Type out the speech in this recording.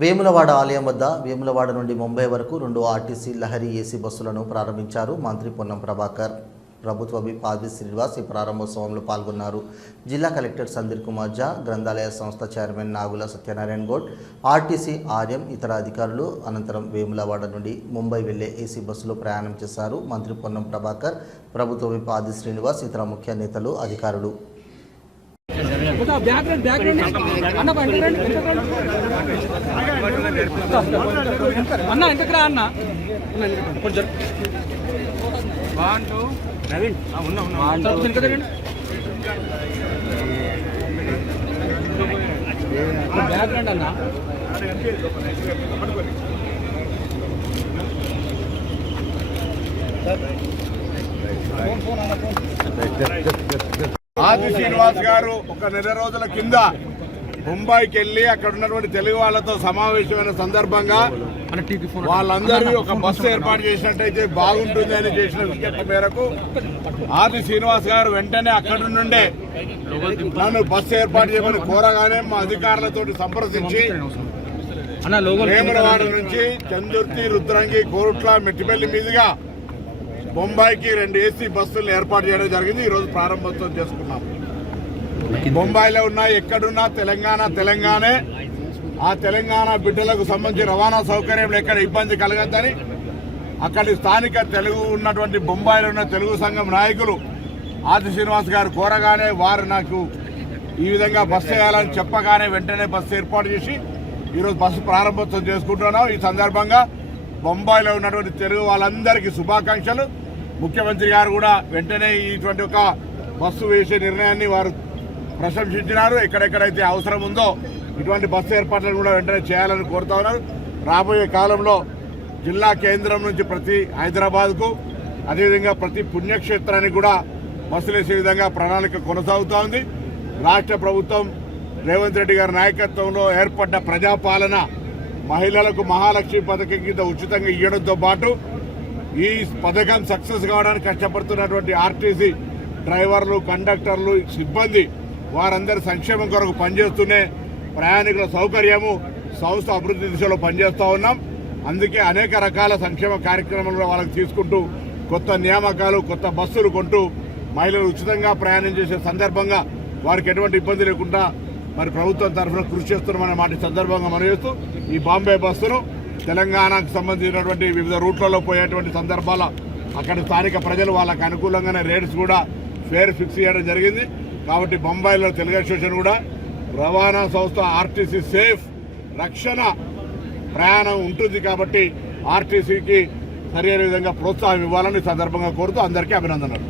వేములవాడ ఆలయం వద్ద వేములవాడ నుండి ముంబై వరకు 2 ఆర్టీసీ లహరి ఏసీ బస్సులను ప్రారంభించారు మంత్రి పొన్నం ప్రభాకర్. ప్రభుత్వ విప్ ఆది శ్రీనివాస్ ఈ ప్రారంభోత్సవంలో పాల్గొన్నారు. జిల్లా కలెక్టర్ సందీప్ కుమార్ ఝా, గ్రంథాలయ సంస్థ చైర్మన్ నాగుల సత్యనారాయణ గౌడ్, ఆర్టీసీ ఆర్ఎం, ఇతర అధికారులు అనంతరం వేములవాడ నుండి ముంబై వెళ్లే ఏసీ బస్సులో ప్రయాణం చేశారు. మంత్రి పొన్నం ప్రభాకర్, ప్రభుత్వ విప్ ఆది శ్రీనివాస్, ఇతర ముఖ్య నేతలు, అధికారులు. ఆది శ్రీనివాస్ గారు ఒక నెల రోజుల కింద ముంబైకి వెళ్లి అక్కడ ఉన్నటువంటి తెలుగు వాళ్ళతో సమావేశమైన సందర్భంగా వాళ్ళందరూ ఒక బస్సు ఏర్పాటు చేసినట్టయితే బాగుంటుంది అని చేసిన విజ్ఞప్తి మేరకు ఆది శ్రీనివాస్ గారు వెంటనే అక్కడి నుండే నన్ను బస్సు ఏర్పాటు చేయమని కోరగానే మా అధికారులతో సంప్రదించి వేములవాడ నుంచి చందుర్తి, రుద్రంగి, కోరుట్ల, మెట్టిపల్లి మీదుగా బొంబాయికి 2 ఏసీ బస్సులు ఏర్పాటు చేయడం జరిగింది. ఈరోజు ప్రారంభోత్సవం చేసుకున్నాం. బొంబాయిలో ఉన్నా ఎక్కడున్నా తెలంగాణే. ఆ తెలంగాణ బిడ్డలకు సంబంధించి రవాణా సౌకర్యంలో ఎక్కడ ఇబ్బంది కలగద్దని అక్కడి స్థానిక తెలుగు ఉన్నటువంటి బొంబాయిలో ఉన్న తెలుగు సంఘం నాయకులు ఆది శ్రీనివాస్ గారు కోరగానే వారు నాకు ఈ విధంగా బస్సు వేయాలని చెప్పగానే వెంటనే బస్సు ఏర్పాటు చేసి ఈరోజు బస్సు ప్రారంభోత్సవం చేసుకుంటున్నాం. ఈ సందర్భంగా బొంబాయిలో ఉన్నటువంటి తెలుగు వాళ్ళందరికీ శుభాకాంక్షలు. ముఖ్యమంత్రి గారు కూడా వెంటనే ఇటువంటి ఒక బస్సు వేసే నిర్ణయాన్ని వారు ప్రశంసించినారు. ఎక్కడెక్కడైతే అవసరం ఉందో ఇటువంటి బస్సు ఏర్పాట్లను కూడా వెంటనే చేయాలని కోరుతా ఉన్నారు. రాబోయే కాలంలో జిల్లా కేంద్రం నుంచి ప్రతి హైదరాబాద్కు, అదేవిధంగా ప్రతి పుణ్యక్షేత్రానికి కూడా బస్సులు వేసే విధంగా ప్రణాళిక కొనసాగుతూ ఉంది. రాష్ట్ర ప్రభుత్వం రేవంత్ రెడ్డి గారి నాయకత్వంలో ఏర్పడ్డ ప్రజాపాలన మహిళలకు మహాలక్ష్మి పథకం కింద ఉచితంగా ఇవ్వడంతో పాటు ఈ పథకం సక్సెస్ కావడానికి కష్టపడుతున్నటువంటి ఆర్టీసీ డ్రైవర్లు, కండక్టర్లు, సిబ్బంది వారందరి సంక్షేమం కొరకు పనిచేస్తూనే ప్రయాణికుల సౌకర్యము, సంస్థ అభివృద్ధి దిశలో పనిచేస్తూ ఉన్నాం. అందుకే అనేక రకాల సంక్షేమ కార్యక్రమాలు వాళ్ళకి తీసుకుంటూ కొత్త నియామకాలు, కొత్త బస్సులు కొంటూ మహిళలు ఉచితంగా ప్రయాణం చేసే సందర్భంగా వారికి ఎటువంటి ఇబ్బంది లేకుండా మరి ప్రభుత్వం తరఫున కృషి చేస్తున్నామనే మాట సందర్భంగా మనం చేస్తూ ఈ బాంబే బస్సును తెలంగాణకు సంబంధించినటువంటి వివిధ రూట్లలో పోయేటువంటి సందర్భాల అక్కడ స్థానిక ప్రజలు వాళ్ళకు అనుకూలంగానే రేట్స్ కూడా ఫేర్ ఫిక్స్ చేయడం జరిగింది. కాబట్టి బొంబాయిలో తెలుగు అసోసియేషన్ కూడా రవాణా సంస్థ ఆర్టీసీ సేఫ్ రక్షణ ప్రయాణం ఉంటుంది కాబట్టి ఆర్టీసీకి సరైన విధంగా ప్రోత్సాహం ఇవ్వాలని సందర్భంగా కోరుతూ అందరికీ అభినందనలు.